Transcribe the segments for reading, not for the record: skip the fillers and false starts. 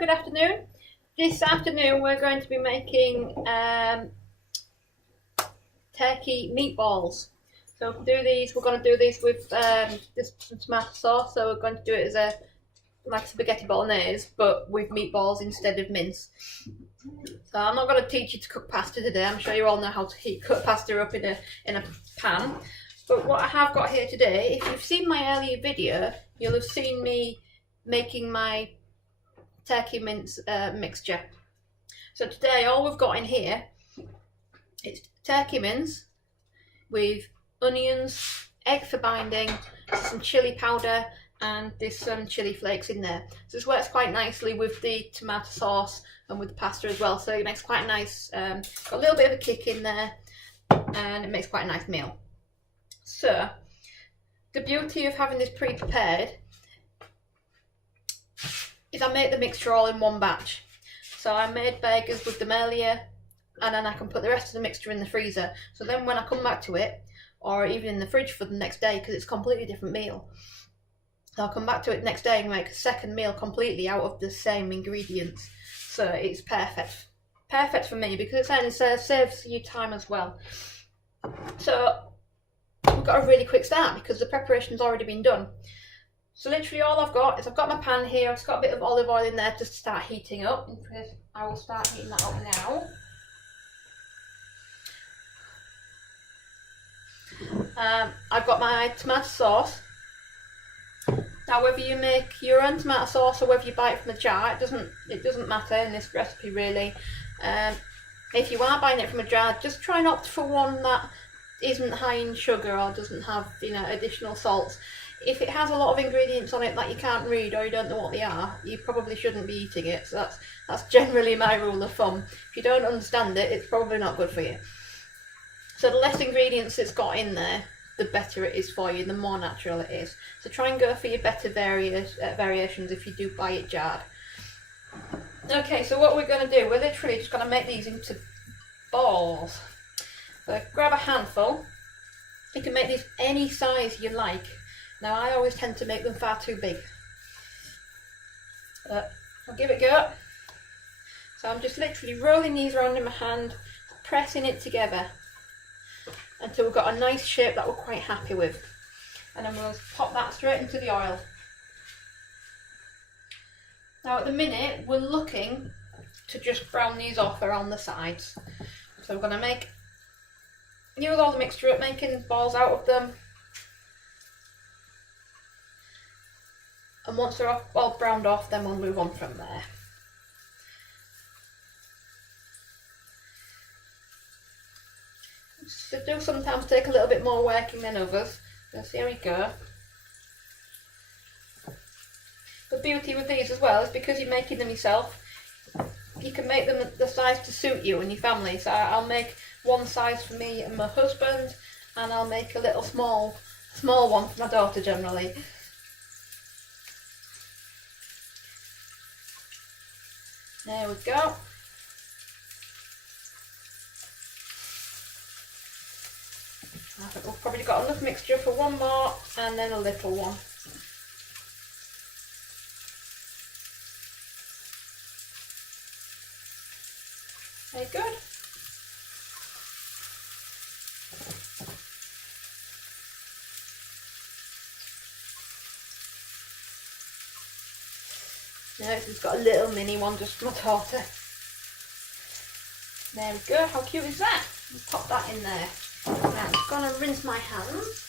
good afternoon. This afternoon we're going to be making turkey meatballs. So to do these, we're going to do these with just some tomato sauce. So we're going to do it as like spaghetti bolognese, but with meatballs instead of mince. So I'm not going to teach you to cook pasta today. I'm sure you all know how to cook pasta up in a pan. But what I have got here today, if you've seen my earlier video, you'll have seen me making my turkey mince mixture. So today all we've got in here is turkey mince with onions, egg for binding, some chilli powder, and there's some chilli flakes in there. So this works quite nicely with the tomato sauce and with the pasta as well. So it makes quite a nice, got a little bit of a kick in there, and it makes quite a nice meal. So the beauty of having this pre-prepared is I make the mixture all in one batch. So I made burgers with them earlier, and then I can put the rest of the mixture in the freezer. So then when I come back to it, or even in the fridge for the next day, because it's a completely different meal, so I'll come back to it next day and make a second meal completely out of the same ingredients. So it's perfect. Perfect for me, because it saves you time as well. So we've got a really quick start because the preparation's already been done. So literally all I've got is I've got my pan here. I've just got a bit of olive oil in there just to start heating up. I will start heating that up now. I've got my tomato sauce. Now whether you make your own tomato sauce or whether you buy it from a jar, it doesn't matter in this recipe really. If you are buying it from a jar, just try and opt for one that isn't high in sugar or doesn't have additional salts. If it has a lot of ingredients on it that you can't read or you don't know what they are, you probably shouldn't be eating it. So that's generally my rule of thumb. If you don't understand it, it's probably not good for you. So the less ingredients it's got in there, the better it is for you, the more natural it is. So try and go for your better variations if you do buy it jarred. Okay, so what we're going to do, we're literally just going to make these into balls. So grab a handful. You can make these any size you like. Now I always tend to make them far too big. But I'll give it a go. So I'm just literally rolling these around in my hand, pressing it together until we've got a nice shape that we're quite happy with. And then we'll pop that straight into the oil. Now at the minute we're looking to just brown these off around the sides. So we're going to use all the mixture up, making balls out of them. And once they're all browned off, then we'll move on from there. They do sometimes take a little bit more working than others. So here we go. The beauty with these as well is because you're making them yourself, you can make them the size to suit you and your family. So I'll make one size for me and my husband, and I'll make a little small one for my daughter generally. There we go. I think we've probably got enough mixture for one more and then a little one. Very good. Now this has got a little mini one just for my daughter. There we go, how cute is that? Let's pop that in there. Now I'm just going to rinse my hands.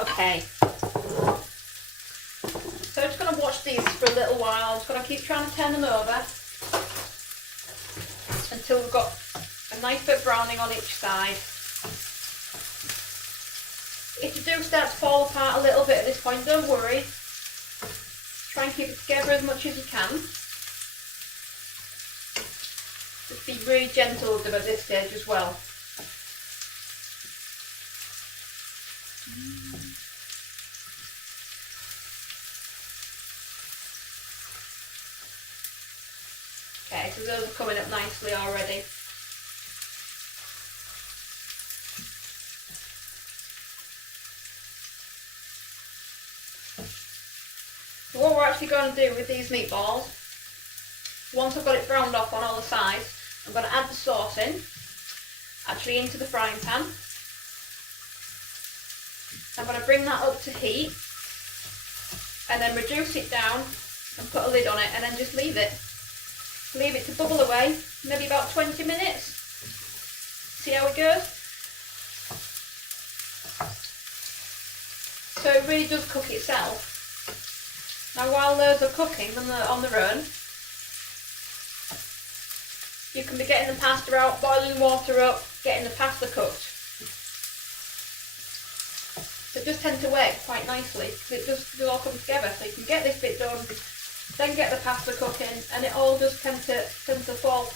Okay. So I'm just going to watch these for a little while. I'm just going to keep trying to turn them over until we've got a nice bit of browning on each side. If you do start to fall apart a little bit at this point, don't worry. Try and keep it together as much as you can. Just be really gentle with them at this stage as well. Okay, so those are coming up nicely already. actually going to do with these meatballs, once I've got it browned off on all the sides, I'm going to add the sauce in, actually into the frying pan. I'm going to bring that up to heat and then reduce it down and put a lid on it and then just leave it. Leave it to bubble away, maybe about 20 minutes. See how it goes? So it really does cook itself. Now while those are cooking on their own, you can be getting the pasta out, boiling water up, getting the pasta cooked. So it does tend to work quite nicely because it does all come together. So you can get this bit done, then get the pasta cooking, and it all does tend to fall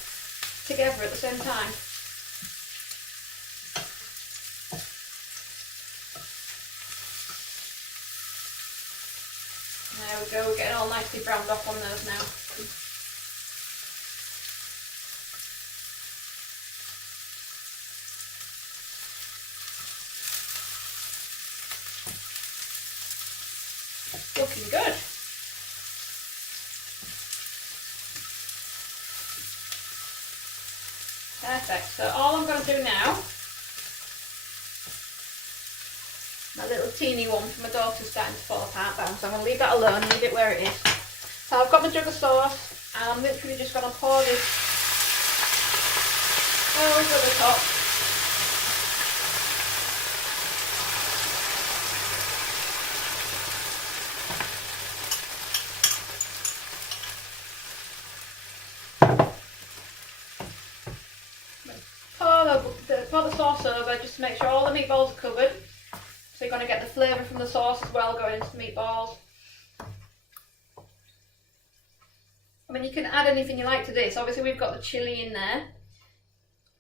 together at the same time. There we go, we're getting all nicely browned off on those now. Looking good. Perfect. So all I'm going to do now, my little teeny one from my daughter's starting to fall apart now, so I'm going to leave that alone and leave it where it is. So I've got my jug of sauce and I'm literally just going to pour this over the top. Pour the sauce over just to make sure all the meatballs are covered. So you're going to get the flavour from the sauce as well going into the meatballs. I mean, you can add anything you like to this. Obviously we've got the chilli in there,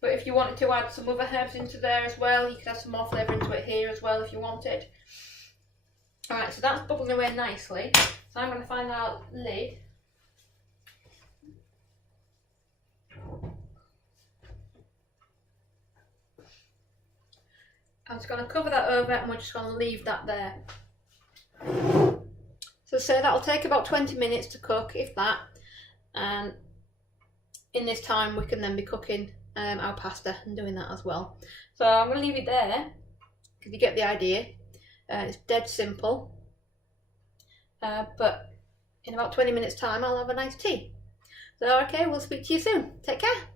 but if you wanted to add some other herbs into there as well, you could add some more flavour into it here as well if you wanted. Alright, so that's bubbling away nicely. So I'm going to find our lid. I'm just going to cover that over and we're just going to leave that there. So say that'll take about 20 minutes to cook, if that. And in this time we can then be cooking our pasta and doing that as well. So I'm going to leave it there, because you get the idea. It's dead simple. But in about 20 minutes time I'll have a nice tea. So okay, we'll speak to you soon. Take care.